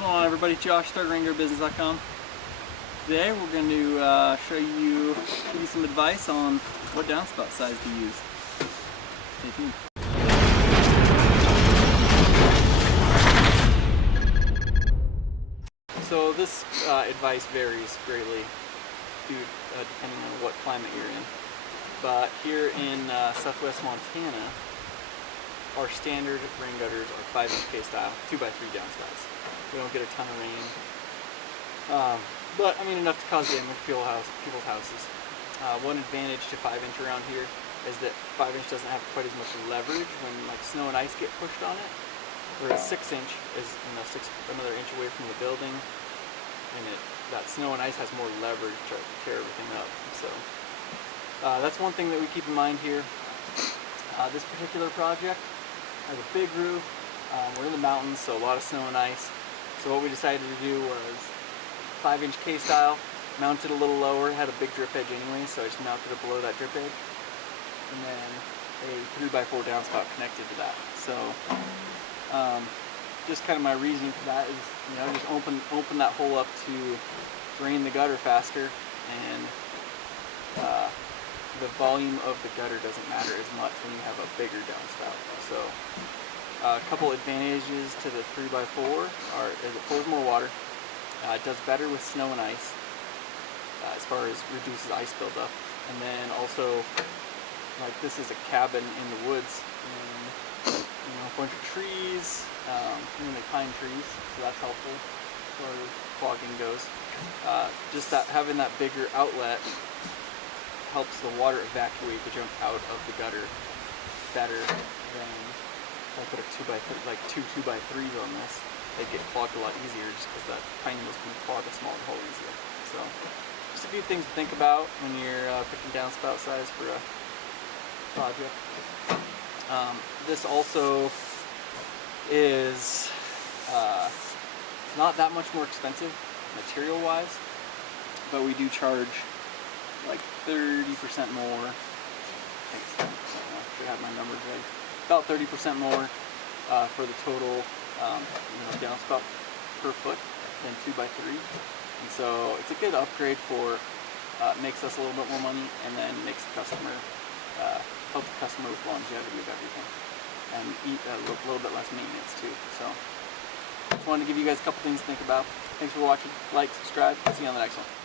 What's going on, everybody? Josh, StarterRangerBusiness.com. Today we're going to give you some advice on what downspout size to use. Stay tuned. So this advice varies greatly depending on what climate you're in. But here in southwest Montana, our standard rain gutters are 5-inch K-style, 2x3 downspouts. We don't get a ton of rain, but I mean enough to cause damage to people's houses. One advantage to 5-inch around here is that 5-inch doesn't have quite as much leverage when like snow and ice get pushed on it, whereas 6-inch is another inch away from the building, and that snow and ice has more leverage to tear everything up. So that's one thing that we keep in mind here. This particular project has a big roof. We're in the mountains, so a lot of snow and ice. So what we decided to do was 5-inch K-style, mounted a little lower, had a big drip edge anyway, so I just mounted it below that drip edge, and then a 3x4 downspout connected to that. So just kind of my reasoning for that is, just open that hole up to drain the gutter faster, and the volume of the gutter doesn't matter as much when you have a bigger downspout. So a couple advantages to the 3x4 are it pulls more water. It does better with snow and ice as far as reduces ice buildup. And then also, like, this is a cabin in the woods, and a bunch of trees, mainly pine trees, so that's helpful as far as clogging goes. Just that having that bigger outlet helps the water evacuate the junk out of the gutter better than if I put a 2x3, like two 2x3s on this. They get clogged a lot easier just because that pine needles can clog a smaller hole easier. So just a few things to think about when you're picking downspout size for a project. This also is not that much more expensive material-wise, but we do charge like 30% more. I should have my numbers right. About 30% more for the total downspout per foot than 2x3, and so it's a good upgrade for makes us a little bit more money, and then makes the customer helps the customer with longevity of everything, and a little bit less maintenance too. So just wanted to give you guys a couple things to think about. Thanks for watching. Like, subscribe. See you on the next one.